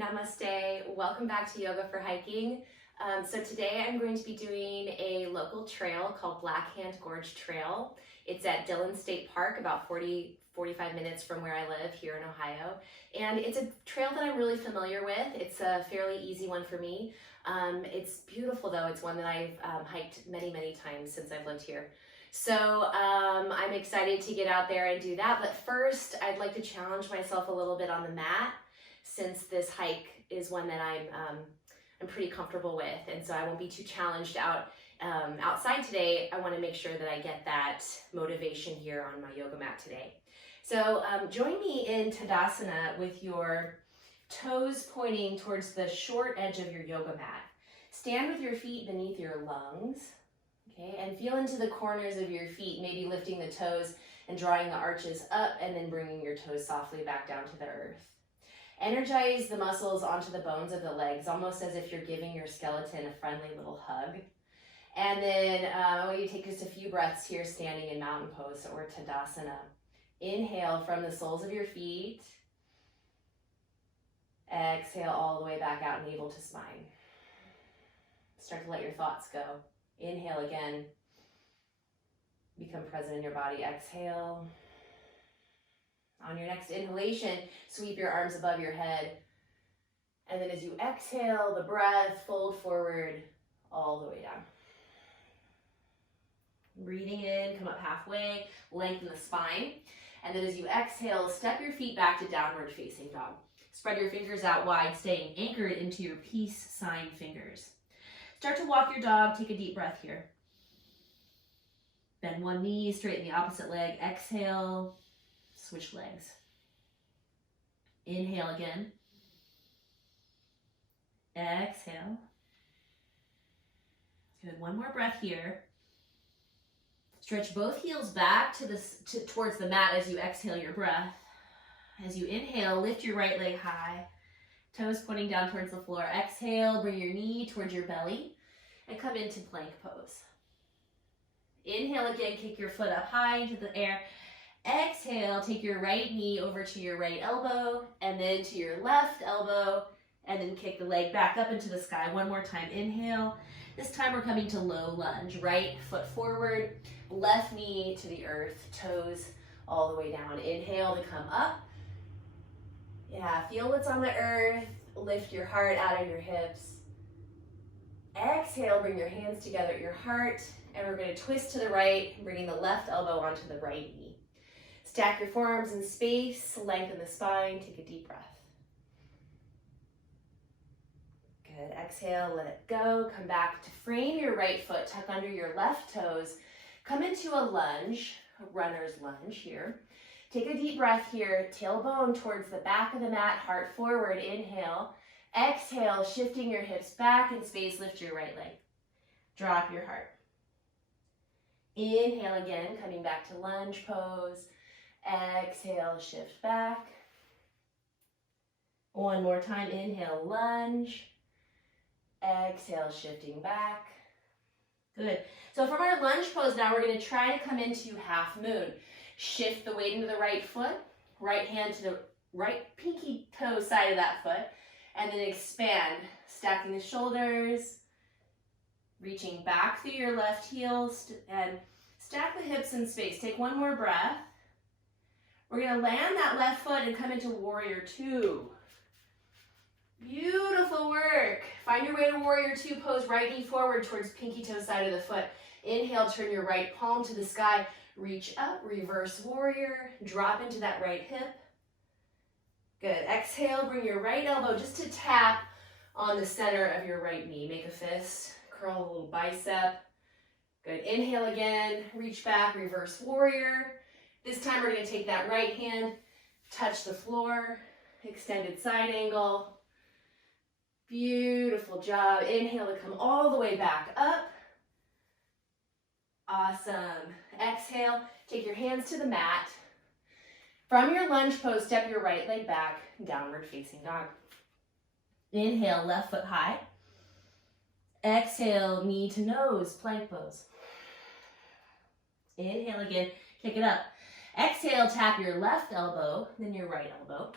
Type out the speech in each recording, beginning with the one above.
Namaste, welcome back to Yoga for Hiking. So today I'm going to be doing a local trail called Blackhand Gorge Trail. It's at Dillon State Park, about 45 minutes from where I live here in Ohio. And it's a trail that I'm really familiar with. It's a fairly easy one for me. It's beautiful though. It's one that I've hiked many times since I've lived here. So I'm excited to get out there and do that. But first, I'd like to challenge myself a little bit on the mat, since this hike is one that I'm pretty comfortable with, and so I won't be too challenged outside today. I want to make sure that I get that motivation here on my yoga mat today. So join me in Tadasana with your toes pointing towards the short edge of your yoga mat. Stand with your feet beneath your lungs, okay, and feel into the corners of your feet, maybe lifting the toes and drawing the arches up and then bringing your toes softly back down to the earth. Energize the muscles onto the bones of the legs, almost as if you're giving your skeleton a friendly little hug. And then I want you to take just a few breaths here, standing in mountain pose or Tadasana. Inhale from the soles of your feet. Exhale all the way back out, navel to spine. Start to let your thoughts go. Inhale again. Become present in your body. Exhale. On your next inhalation, sweep your arms above your head. And then as you exhale the breath, fold forward all the way down. Breathing in, come up halfway, lengthen the spine. And then as you exhale, step your feet back to downward facing dog. Spread your fingers out wide, staying anchored into your peace sign fingers. Start to walk your dog. Take a deep breath here. Bend one knee, straighten the opposite leg. Exhale. Switch legs. Inhale again. Exhale. Good. One more breath here. Stretch both heels back towards the mat as you exhale your breath. As you inhale, lift your right leg high. Toes pointing down towards the floor. Exhale, bring your knee towards your belly and come into plank pose. Inhale again, kick your foot up high into the air. Exhale, take your right knee over to your right elbow and then to your left elbow, and then kick the leg back up into the sky. One more time. Inhale. This time we're coming to low lunge. Right foot forward, left knee to the earth, toes all the way down. Inhale to come up. Yeah, feel what's on the earth. Lift your heart out of your hips. Exhale, bring your hands together at your heart, and we're going to twist to the right, bringing the left elbow onto the right knee. Stack your forearms in space, lengthen the spine, take a deep breath. Good, exhale, let it go. Come back to frame your right foot, tuck under your left toes. Come into a lunge, a runner's lunge here. Take a deep breath here, tailbone towards the back of the mat, heart forward, inhale. Exhale, shifting your hips back in space, lift your right leg. Drop your heart. Inhale again, coming back to lunge pose. Exhale, shift back. One more time, inhale, lunge. Exhale, shifting back. Good. So from our lunge pose now, we're going to try to come into half moon. Shift the weight into the right foot, right hand to the right pinky toe side of that foot, and then expand, stacking the shoulders, reaching back through your left heels, and stack the hips in space. Take one more breath. We're going to land that left foot and come into warrior two. Beautiful work. Find your way to warrior two pose, right knee forward towards pinky toe side of the foot. Inhale, turn your right palm to the sky. Reach up, reverse warrior. Drop into that right hip. Good. Exhale, bring your right elbow just to tap on the center of your right knee. Make a fist, curl a little bicep. Good. Inhale again, reach back, reverse warrior. This time we're going to take that right hand, touch the floor, extended side angle. Beautiful job. Inhale to come all the way back up. Awesome. Exhale, take your hands to the mat. From your lunge pose, step your right leg back, downward facing dog. Inhale, left foot high. Exhale, knee to nose, plank pose. Inhale again, kick it up. Exhale, tap your left elbow, then your right elbow.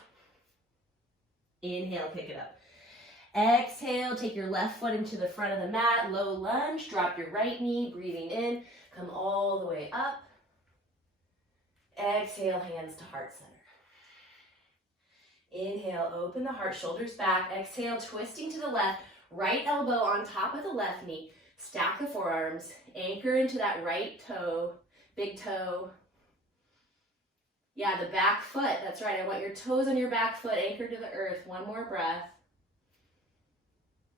Inhale, pick it up. Exhale, take your left foot into the front of the mat, low lunge, drop your right knee, breathing in, come all the way up. Exhale, hands to heart center. Inhale, open the heart, shoulders back. Exhale, twisting to the left, right elbow on top of the left knee. Stack the forearms, anchor into that right toe, big toe. Yeah, the back foot, that's right. I want your toes on your back foot, anchored to the earth. One more breath.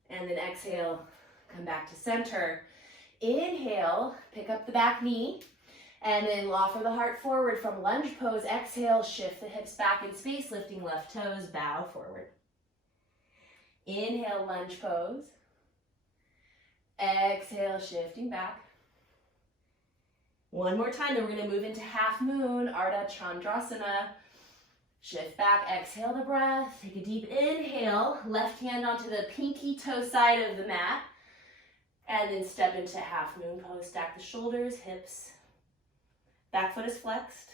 And then exhale, come back to center. Inhale, pick up the back knee. And then offer the heart forward from lunge pose. Exhale, shift the hips back in space, lifting left toes, bow forward. Inhale, lunge pose. Exhale, shifting back. One more time, then we're going to move into half moon, Ardha Chandrasana. Shift back, exhale the breath. Take a deep inhale, left hand onto the pinky toe side of the mat. And then step into half moon pose. Stack the shoulders, hips. Back foot is flexed.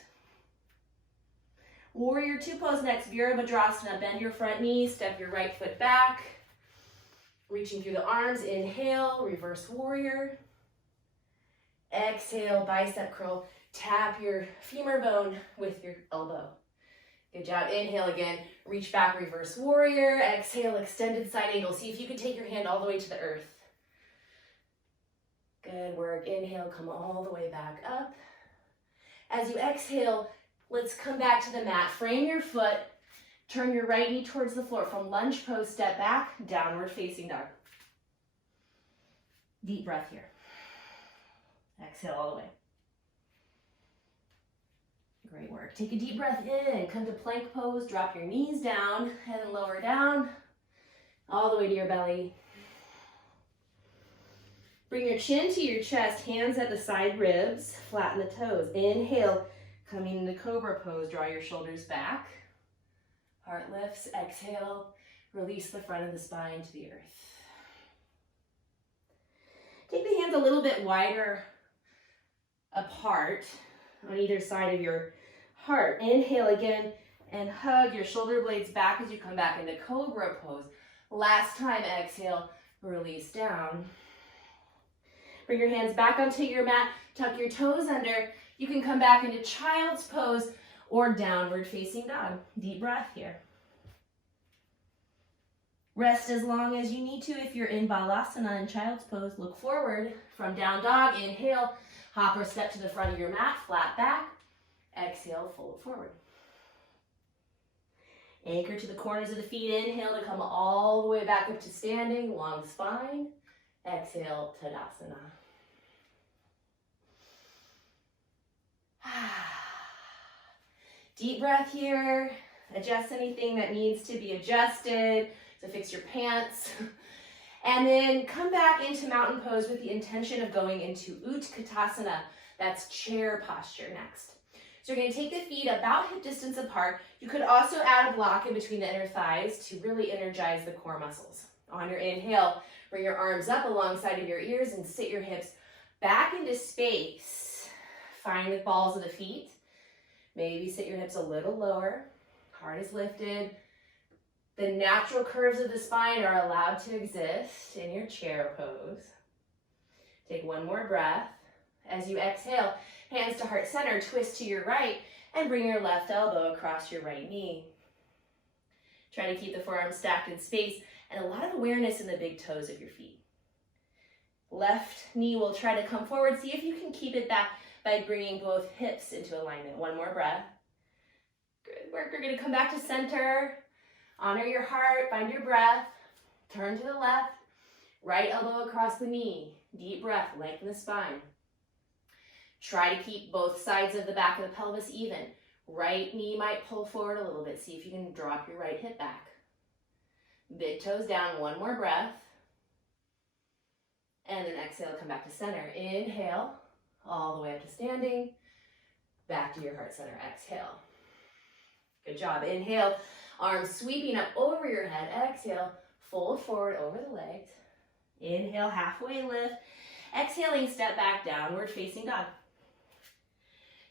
Warrior two pose next, Virabhadrasana. Bend your front knee, step your right foot back. Reaching through the arms, inhale, reverse warrior. Exhale, bicep curl. Tap your femur bone with your elbow. Good job. Inhale again, reach back, reverse warrior. Exhale, extended side angle. See if you can take your hand all the way to the earth. Good work. Inhale, come all the way back up. As you exhale, let's come back to the mat. Frame your foot. Turn your right knee towards the floor. From lunge pose, step back, downward facing dog. Deep breath here. Exhale all the way. Great work. Take a deep breath in. Come to plank pose. Drop your knees down and then lower down all the way to your belly. Bring your chin to your chest, hands at the side ribs, flatten the toes. Inhale, coming into cobra pose, draw your shoulders back. Heart lifts, exhale, release the front of the spine to the earth. Take the hands a little bit wider apart on either side of your heart. Inhale again and hug your shoulder blades back as you come back into cobra pose. Last time, exhale, release down. Bring your hands back onto your mat, tuck your toes under. You can come back into child's pose or downward facing dog. Deep breath here. Rest as long as you need to. If you're in balasana in child's pose, look forward from down dog. Inhale, hop or step to the front of your mat, flat back. Exhale, fold forward. Anchor to the corners of the feet. Inhale to come all the way back up to standing, long spine. Exhale, Tadasana. Deep breath here. Adjust anything that needs to be adjusted. So fix your pants. And then come back into mountain pose with the intention of going into Utkatasana. That's chair posture next. So you're going to take the feet about hip distance apart. You could also add a block in between the inner thighs to really energize the core muscles. On your inhale, bring your arms up alongside of your ears and sit your hips back into space. Find the balls of the feet. Maybe sit your hips a little lower. Heart is lifted. The natural curves of the spine are allowed to exist in your chair pose. Take one more breath. As you exhale, hands to heart center, twist to your right, and bring your left elbow across your right knee. Try to keep the forearms stacked in space and a lot of awareness in the big toes of your feet. Left knee will try to come forward. See if you can keep it back by bringing both hips into alignment. One more breath. Good work. You're going to come back to center. Honor your heart. Find your breath. Turn to the left. Right elbow across the knee. Deep breath. Lengthen the spine. Try to keep both sides of the back of the pelvis even. Right knee might pull forward a little bit. See if you can drop your right hip back. Big toes down. One more breath. And then exhale, come back to center. Inhale, all the way up to standing. Back to your heart center. Exhale. Good job. Inhale, arms sweeping up over your head. Exhale, fold forward over the legs. Inhale, halfway lift. Exhaling, step back, downward facing dog.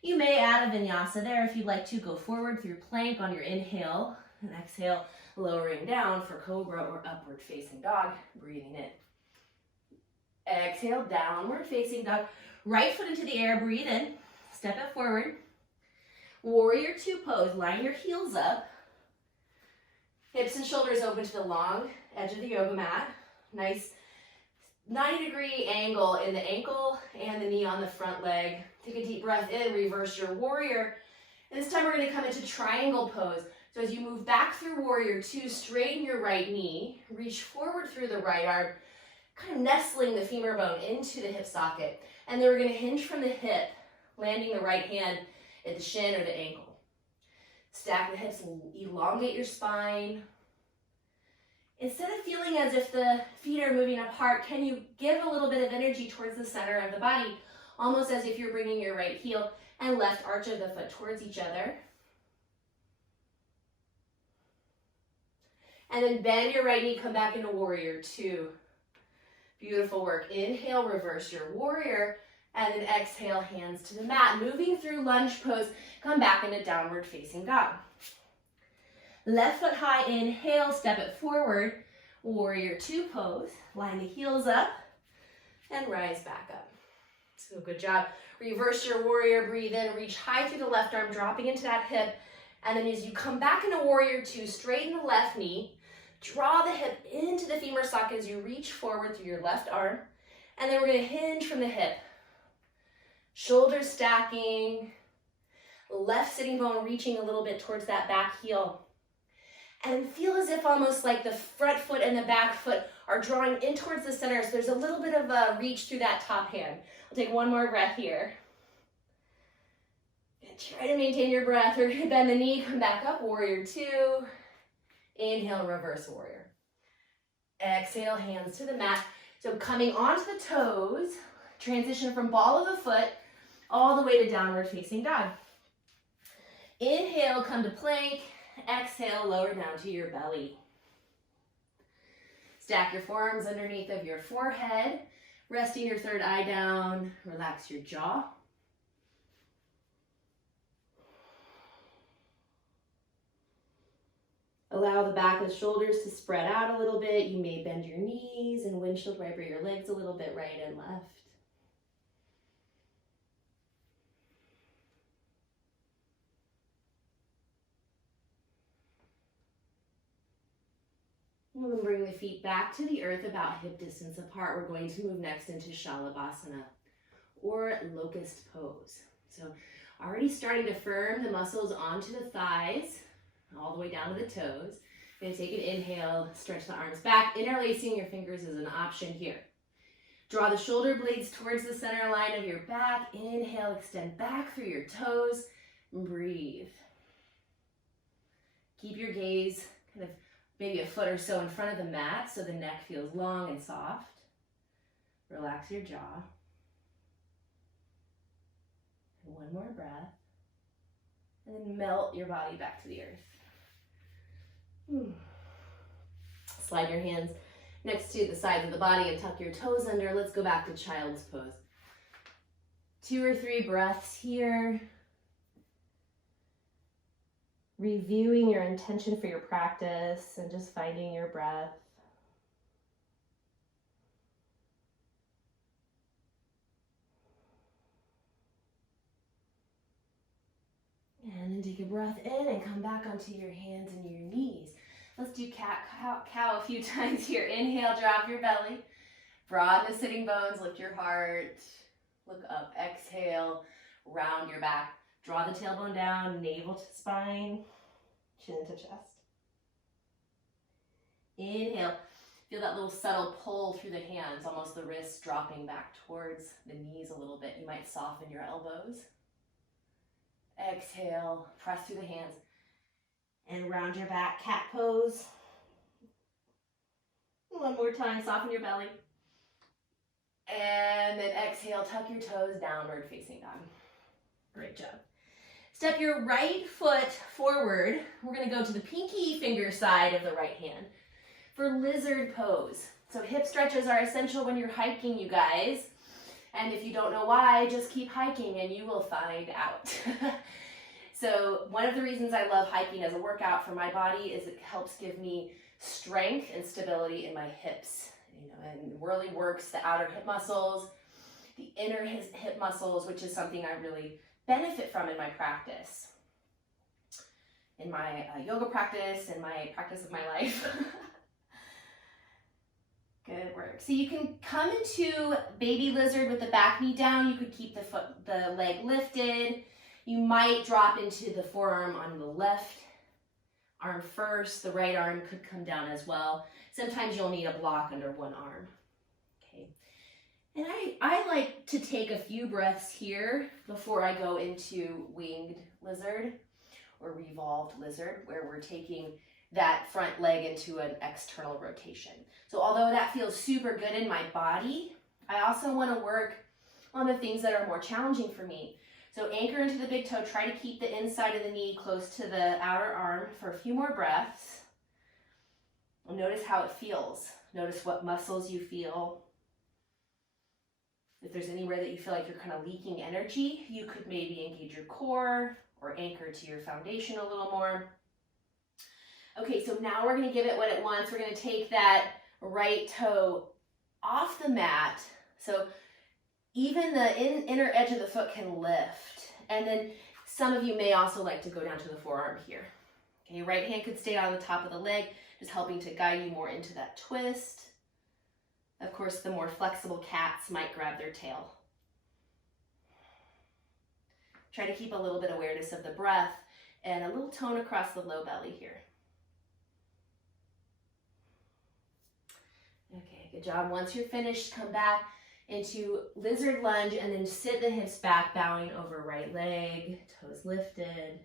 You may add a vinyasa there if you'd like to. Go forward through plank on your inhale. And exhale, Lowering down for cobra or upward facing dog, breathing in. Exhale, downward facing dog. Right foot into the air, breathe in, step it forward. Warrior two pose, line your heels up. Hips and shoulders open to the long edge of the yoga mat. Nice 90-degree angle in the ankle and the knee on the front leg. Take a deep breath in, reverse your warrior. And this time we're gonna come into triangle pose. So as you move back through warrior two, straighten your right knee, reach forward through the right arm, kind of nestling the femur bone into the hip socket. And then we're gonna hinge from the hip, landing the right hand at the shin or the ankle. Stack the hips, elongate your spine. Instead of feeling as if the feet are moving apart, can you give a little bit of energy towards the center of the body, almost as if you're bringing your right heel and left arch of the foot towards each other. And then bend your right knee, come back into warrior two. Beautiful work. Inhale, reverse your warrior, and then exhale, hands to the mat. Moving through lunge pose, come back into downward facing dog. Left foot high, inhale, step it forward. Warrior two pose, line the heels up, and rise back up. So good job. Reverse your warrior, breathe in, reach high through the left arm, dropping into that hip. And then as you come back into warrior two, straighten the left knee, draw the hip into the femur socket as you reach forward through your left arm. And then we're gonna hinge from the hip. Shoulders stacking, left sitting bone reaching a little bit towards that back heel. And feel as if almost like the front foot and the back foot are drawing in towards the center. So there's a little bit of a reach through that top hand. I'll take one more breath here. And try to maintain your breath. We're gonna bend the knee, come back up, warrior two. Inhale, reverse warrior. Exhale, hands to the mat. So coming onto the toes, transition from ball of the foot all the way to downward facing dog. Inhale, come to plank. Exhale, lower down to your belly. Stack your forearms underneath of your forehead, resting your third eye down, relax your jaw. Allow the back of the shoulders to spread out a little bit. You may bend your knees and windshield wiper your legs a little bit right and left. And then bring the feet back to the earth about hip distance apart. We're going to move next into Shalabhasana or locust pose. So already starting to firm the muscles onto the thighs, all the way down to the toes. You're going to take an inhale, stretch the arms back. Interlacing your fingers is an option here. Draw the shoulder blades towards the center line of your back. Inhale, extend back through your toes. Breathe. Keep your gaze kind of maybe a foot or so in front of the mat so the neck feels long and soft. Relax your jaw. And one more breath. And then melt your body back to the earth. Slide your hands next to the sides of the body and tuck your toes under. Let's go back to child's pose. 2 or 3 breaths here. Reviewing your intention for your practice and just finding your breath. And then take a breath in and come back onto your hands and your knees. Let's do cat, cow a few times here. Inhale, drop your belly. Broaden the sitting bones, lift your heart. Look up, exhale, round your back. Draw the tailbone down, navel to spine, chin to chest. Inhale, feel that little subtle pull through the hands, almost the wrists dropping back towards the knees a little bit. You might soften your elbows. Exhale, press through the hands and round your back, cat pose. One more time, soften your belly. And then exhale, tuck your toes, downward facing dog. Great job. Step your right foot forward. We're going to go to the pinky finger side of the right hand for lizard pose. So hip stretches are essential when you're hiking, you guys. And if you don't know why, just keep hiking and you will find out. So one of the reasons I love hiking as a workout for my body is it helps give me strength and stability in my hips, and really works the outer hip muscles, the inner hip muscles, which is something I really benefit from in my practice, in my yoga practice, in my practice of my life. Good work. So you can come into baby lizard with the back knee down. You could keep the leg lifted. You might drop into the forearm on the left arm first. The right arm could come down as well. Sometimes you'll need a block under one arm. Okay. And I like to take a few breaths here before I go into winged lizard or revolved lizard, where we're taking that front leg into an external rotation. So although that feels super good in my body, I also want to work on the things that are more challenging for me. So anchor into the big toe, try to keep the inside of the knee close to the outer arm for a few more breaths. Notice how it feels. Notice what muscles you feel. If there's anywhere that you feel like you're kind of leaking energy, you could maybe engage your core or anchor to your foundation a little more. Okay, so now we're going to give it what it wants. We're going to take that right toe off the mat. So even the inner edge of the foot can lift. And then some of you may also like to go down to the forearm here. Okay, right hand could stay on the top of the leg, just helping to guide you more into that twist. Of course, the more flexible cats might grab their tail. Try to keep a little bit of awareness of the breath and a little tone across the low belly here. Okay, good job. Once you're finished, come back into lizard lunge and then sit the hips back, bowing over right leg, toes lifted.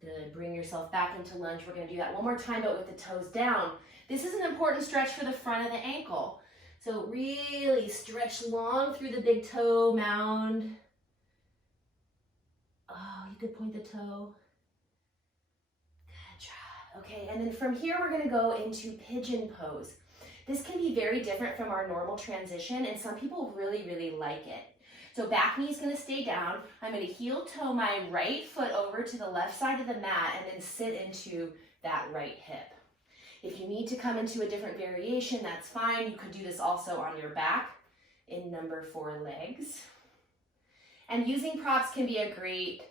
Good. Bring yourself back into lunge. We're going to do that one more time, but with the toes down. This is an important stretch for the front of the ankle. So really stretch long through the big toe mound. Oh, you could point the toe. Good job. Okay, and then from here, we're going to go into pigeon pose. This can be very different from our normal transition, and some people really, really like it. So back knee is going to stay down. I'm going to heel toe my right foot over to the left side of the mat and then sit into that right hip. If you need to come into a different variation, that's fine. You could do this also on your back in number 4 legs. And using props can be a great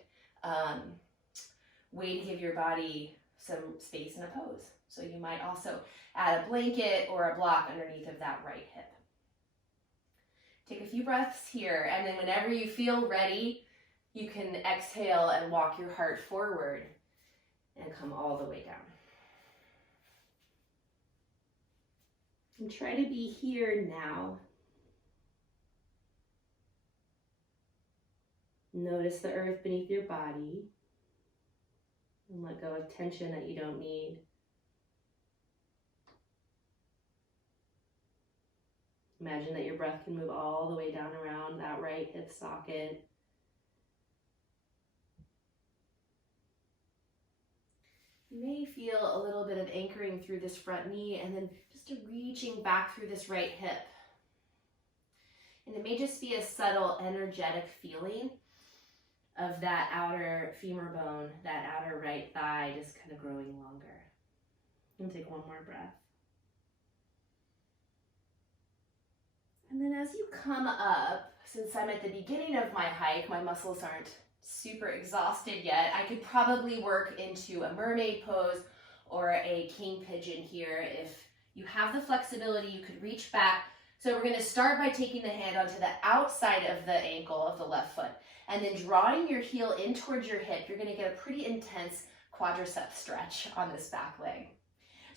way to give your body some space in a pose. So you might also add a blanket or a block underneath of that right hip. Take a few breaths here, and then whenever you feel ready, you can exhale and walk your heart forward and come all the way down. And try to be here now. Notice the earth beneath your body and let go of tension that you don't need. Imagine that your breath can move all the way down around that right hip socket. You may feel a little bit of anchoring through this front knee and then just a reaching back through this right hip. And it may just be a subtle energetic feeling of that outer femur bone, that outer right thigh just kind of growing longer. And take one more breath. And then as you come up, since I'm at the beginning of my hike, my muscles aren't super exhausted yet, I could probably work into a mermaid pose or a king pigeon here. If you have the flexibility, you could reach back. So we're going to start by taking the hand onto the outside of the ankle of the left foot and then drawing your heel in towards your hip. You're going to get a pretty intense quadricep stretch on this back leg.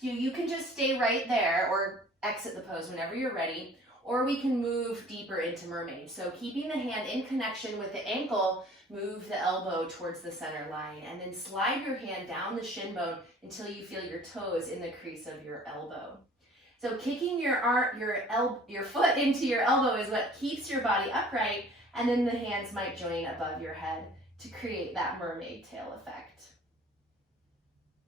So you can just stay right there or exit the pose whenever you're ready. Or we can move deeper into mermaid. So keeping the hand in connection with the ankle, move the elbow towards the center line and then slide your hand down the shin bone until you feel your toes in the crease of your elbow. So kicking your foot into your elbow is what keeps your body upright, and then the hands might join above your head to create that mermaid tail effect.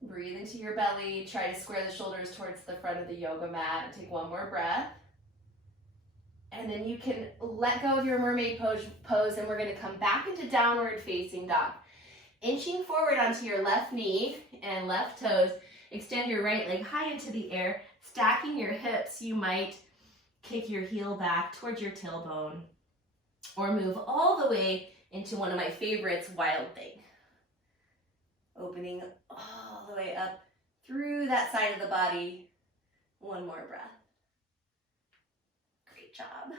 Breathe into your belly, try to square the shoulders towards the front of the yoga mat and take one more breath. And then you can let go of your mermaid pose and we're going to come back into downward facing dog. Inching forward onto your left knee and left toes, extend your right leg high into the air, stacking your hips. You might kick your heel back towards your tailbone or move all the way into one of my favorites, Wild Thing. Opening all the way up through that side of the body. One more breath. Great job.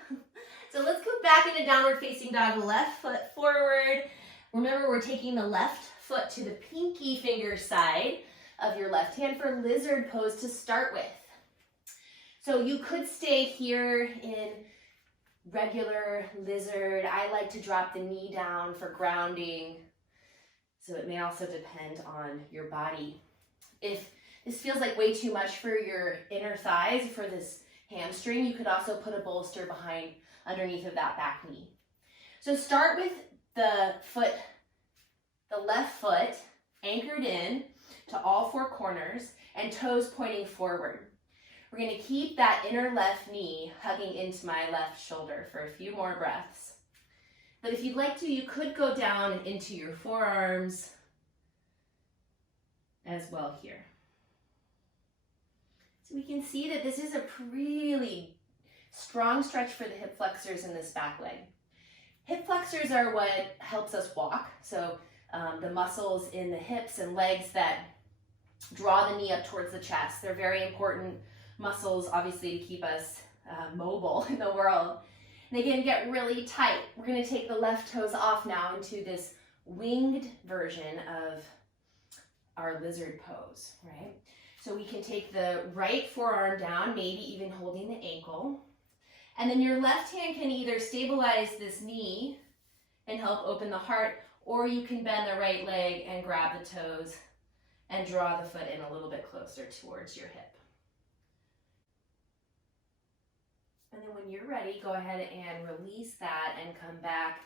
So let's go back into downward facing dog, left foot forward. Remember, we're taking the left foot to the pinky finger side of your left hand for lizard pose to start with. So you could stay here in regular lizard. I like to drop the knee down for grounding. So it may also depend on your body. If this feels like way too much for your inner thighs, for this hamstring, you could also put a bolster underneath of that back knee. So start with the left foot anchored in to all four corners and toes pointing forward. We're going to keep that inner left knee hugging into my left shoulder for a few more breaths. But if you'd like to, you could go down into your forearms as well here. So we can see that this is a really strong stretch for the hip flexors in this back leg. Hip flexors are what helps us walk. So the muscles in the hips and legs that draw the knee up towards the chest. They're very important muscles, obviously, to keep us mobile in the world. And they can get really tight. We're going to take the left toes off now into this winged version of our lizard pose, right? So we can take the right forearm down, maybe even holding the ankle. And then your left hand can either stabilize this knee and help open the heart, or you can bend the right leg and grab the toes and draw the foot in a little bit closer towards your hip. And then when you're ready, go ahead and release that and come back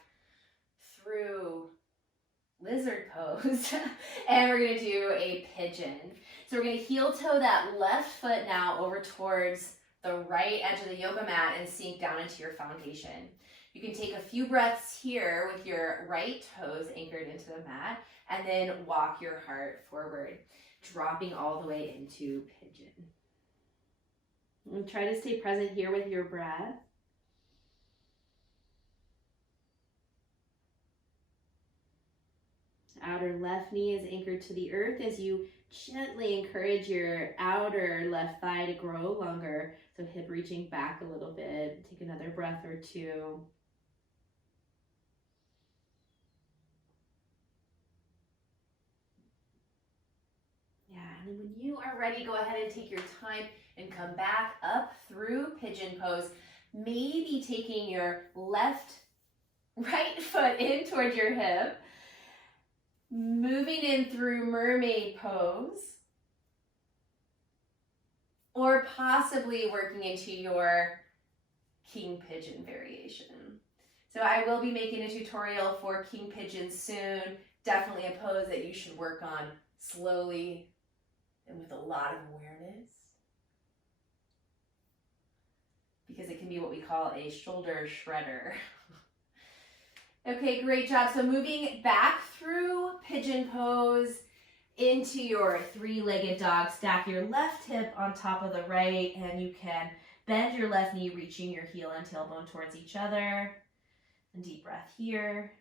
through lizard pose. And we're going to do a pigeon. So we're going to heel toe that left foot now over towards the right edge of the yoga mat and sink down into your foundation. You can take a few breaths here with your right toes anchored into the mat, and then walk your heart forward, dropping all the way into pigeon. And try to stay present here with your breath. Outer left knee is anchored to the earth as you gently encourage your outer left thigh to grow longer. So hip reaching back a little bit. Take another breath or two. Yeah, and then when you are ready, go ahead and take your time and come back up through pigeon pose. Maybe taking your right foot in towards your hip. Moving in through mermaid pose. Or possibly working into your king pigeon variation. So I will be making a tutorial for king pigeon soon. Definitely a pose that you should work on slowly and with a lot of awareness, because it can be what we call a shoulder shredder. Okay, great job. So moving back through pigeon pose into your three-legged dog. Stack your left hip on top of the right, and you can bend your left knee, reaching your heel and tailbone towards each other. And deep breath here.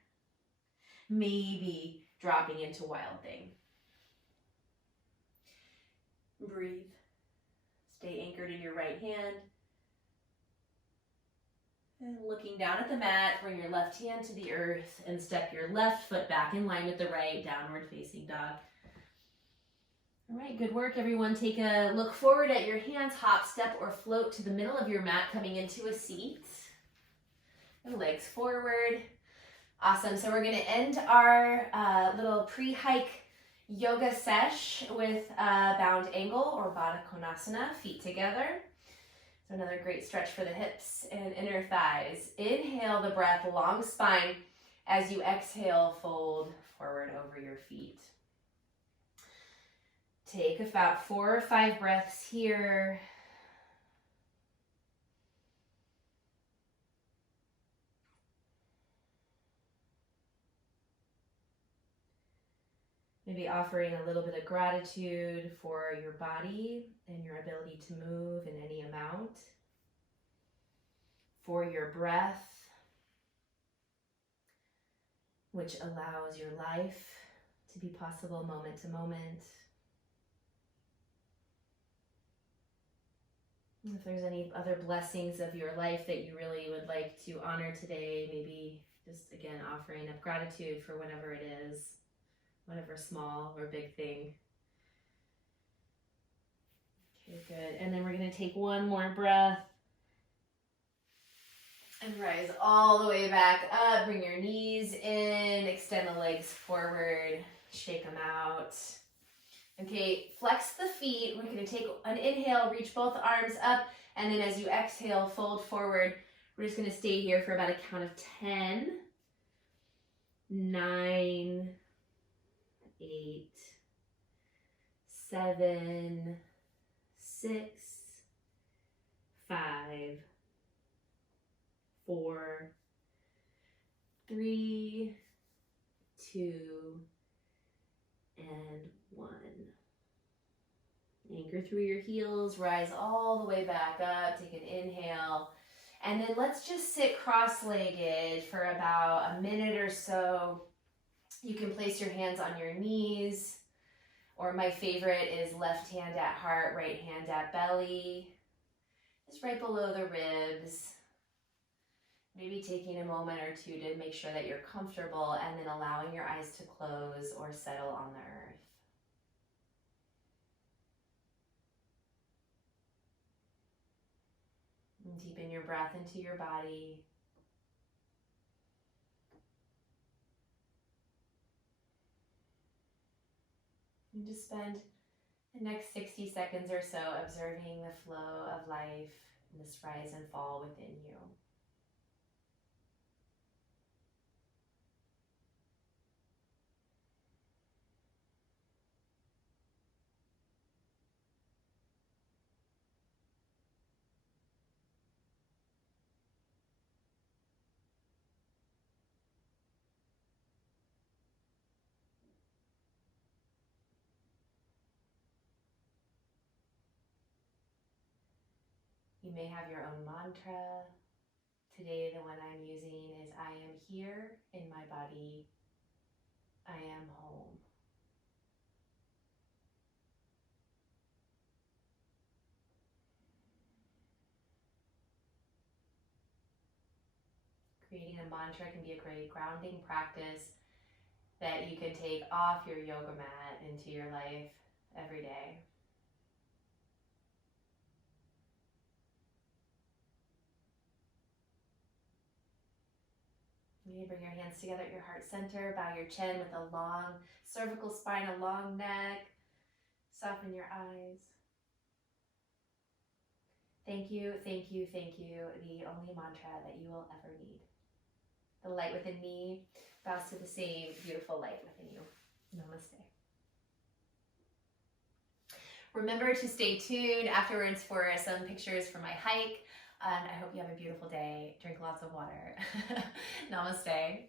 Maybe dropping into Wild Thing. Breathe. Stay anchored in your right hand. And looking down at the mat, bring your left hand to the earth and step your left foot back in line with the right, downward facing dog. All right, good work, everyone. Take a look forward at your hands, hop, step, or float to the middle of your mat, coming into a seat. And legs forward. Awesome. So we're going to end our little pre-hike yoga sesh with bound angle or Baddha Konasana, feet together. So another great stretch for the hips and inner thighs. Inhale the breath, long spine. As you exhale, fold forward over your feet. Take about 4 or 5 breaths here. Maybe offering a little bit of gratitude for your body and your ability to move in any amount, for your breath, which allows your life to be possible moment to moment. If there's any other blessings of your life that you really would like to honor today, maybe just again offering up gratitude for whatever it is, whatever small or big thing. Okay, good. And then we're going to take one more breath and rise all the way back up. Bring your knees in, extend the legs forward, shake them out. Okay, flex the feet. We're going to take an inhale, reach both arms up, and then as you exhale, fold forward. We're just going to stay here for about a count of 10, 9, 8, 7, 6, 5, 4, 3, 2, and 1. Anchor through your heels, rise all the way back up, take an inhale, and then let's just sit cross-legged for about a minute or so. You can place your hands on your knees, or my favorite is left hand at heart, right hand at belly. It's right below the ribs. Maybe taking a moment or two to make sure that you're comfortable, and then allowing your eyes to close or settle on the earth. And deepen your breath into your body. And just spend the next 60 seconds or so observing the flow of life and this rise and fall within you. You may have your own mantra. Today, the one I'm using is I am here in my body. I am home. Creating a mantra can be a great grounding practice that you can take off your yoga mat into your life every day. You bring your hands together at your heart center, bow your chin with a long cervical spine, a long neck. Soften your eyes. Thank you, thank you, thank you, the only mantra that you will ever need. The light within me bows to the same beautiful light within you. Namaste. Remember to stay tuned afterwards for some pictures from my hike. I hope you have a beautiful day. Drink lots of water. Namaste.